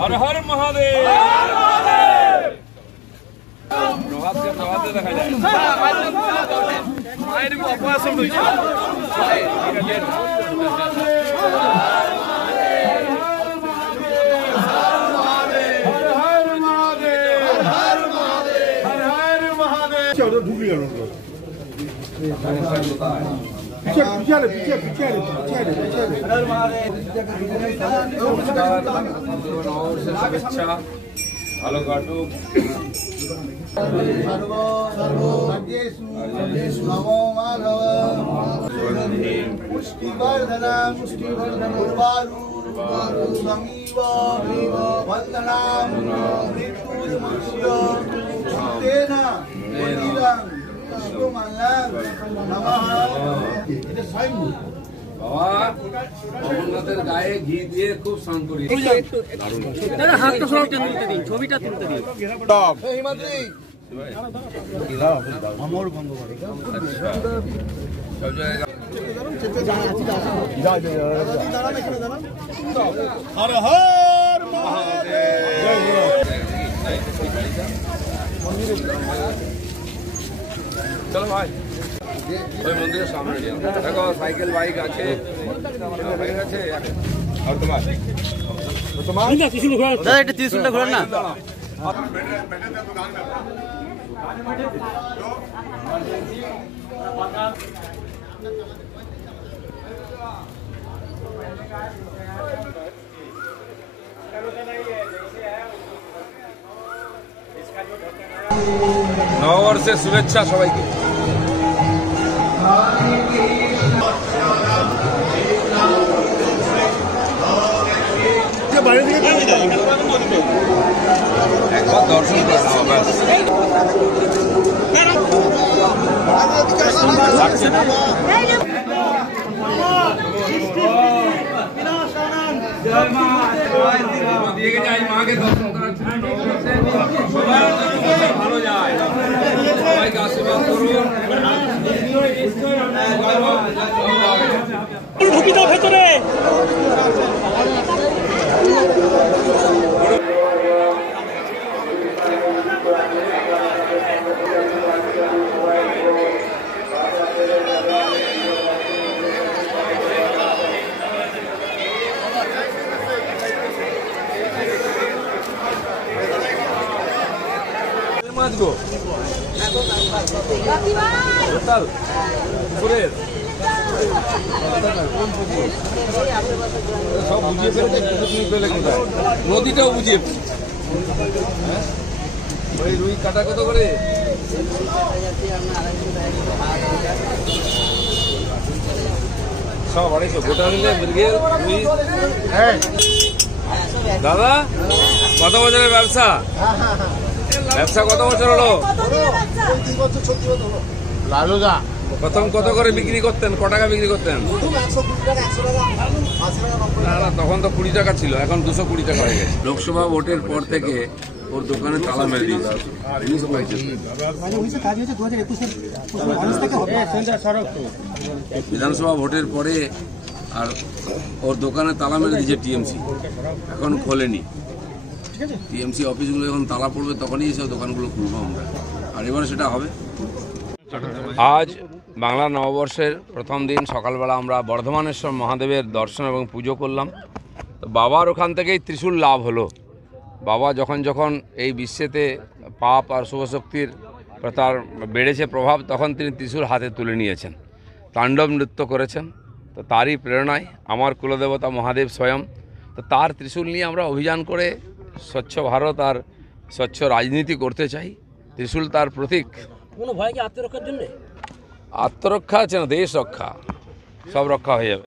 হর হর মহাদেব। প্রভাতকে প্রভাতে দেখা যায়। মায়ের অপারেশন হয়েছে। শুভেচ্ছা, ভালো কাটুক। অমরনাথের গায়ে ঘি দিয়ে খুব স্নান করি। ছবিটা তুলতে দিন। সব জায়গায় হর হর চলো ভাই ওই মন্দিরের সামনে দেখো সাইকেল বাইক আছে আর তোমার দাদা এটা 30 ঘোরান না। নববর্ষের শুভেচ্ছা সবাইকে। একবার দর্শন করে নাও ব্যাস। মাকে দর্শন করার ভালো যায়। সবাইকে আশীর্বাদ করুন। ভেতরে মাছ গো পুকুরের সব বুঝিয়ে ফেলেছে। তুমি পেলে কোথায়? নদীটাও বুঝিয়ে ওই রুই কাটা কত করে? সব 250 গোটা নিলে মৃগেল রুই। দাদা কত বছরের ব্যবসা? ব্যবসা কত বছর হলো? লালুদা প্রথম কত করে বিক্রি করতেন? ক টাকা বিক্রি করতেন? না না তখন তো 20 টাকা ছিল, এখন 220 টাকা হয়ে গেছে। লোকসভা ভোটের পর থেকে ওর দোকানে তালা মেরে দিয়েছে। বিধানসভা ভোটের পরে আর ওর দোকানে তালা মেরে দিয়েছে টিএমসি, এখন খোলেনি। টিএমসি অফিসগুলো যখন তালা পড়বে তখনই এসব দোকানগুলো খুলবো আমরা, আর এবারে সেটা হবে। আজ বাংলা নববর্ষের প্রথম দিন সকালবেলা আমরা বর্ধমানেশ্বর মহাদেবের দর্শন এবং পুজো করলাম। তো বাবার ওখান থেকেই ত্রিশূল লাভ হলো। বাবা যখন যখন এই বিশ্বেতে পাপ আর শুভশক্তির তার বেড়েছে প্রভাব, তখন তিনি ত্রিশূল হাতে তুলে নিয়েছেন, তাণ্ডব নৃত্য করেছেন। তো তারই প্রেরণায় আমার কুলদেবতা মহাদেব স্বয়ং, তো তার ত্রিশূল নিয়ে আমরা অভিযান করে স্বচ্ছ ভারত আর স্বচ্ছ রাজনীতি করতে চাই। ত্রিশূল তার প্রতীক। কোনো ভয় কি আত্মরক্ষার জন্য? আত্মরক্ষা আছে না, দেশ রক্ষা, সব রক্ষা হয়ে যাবে।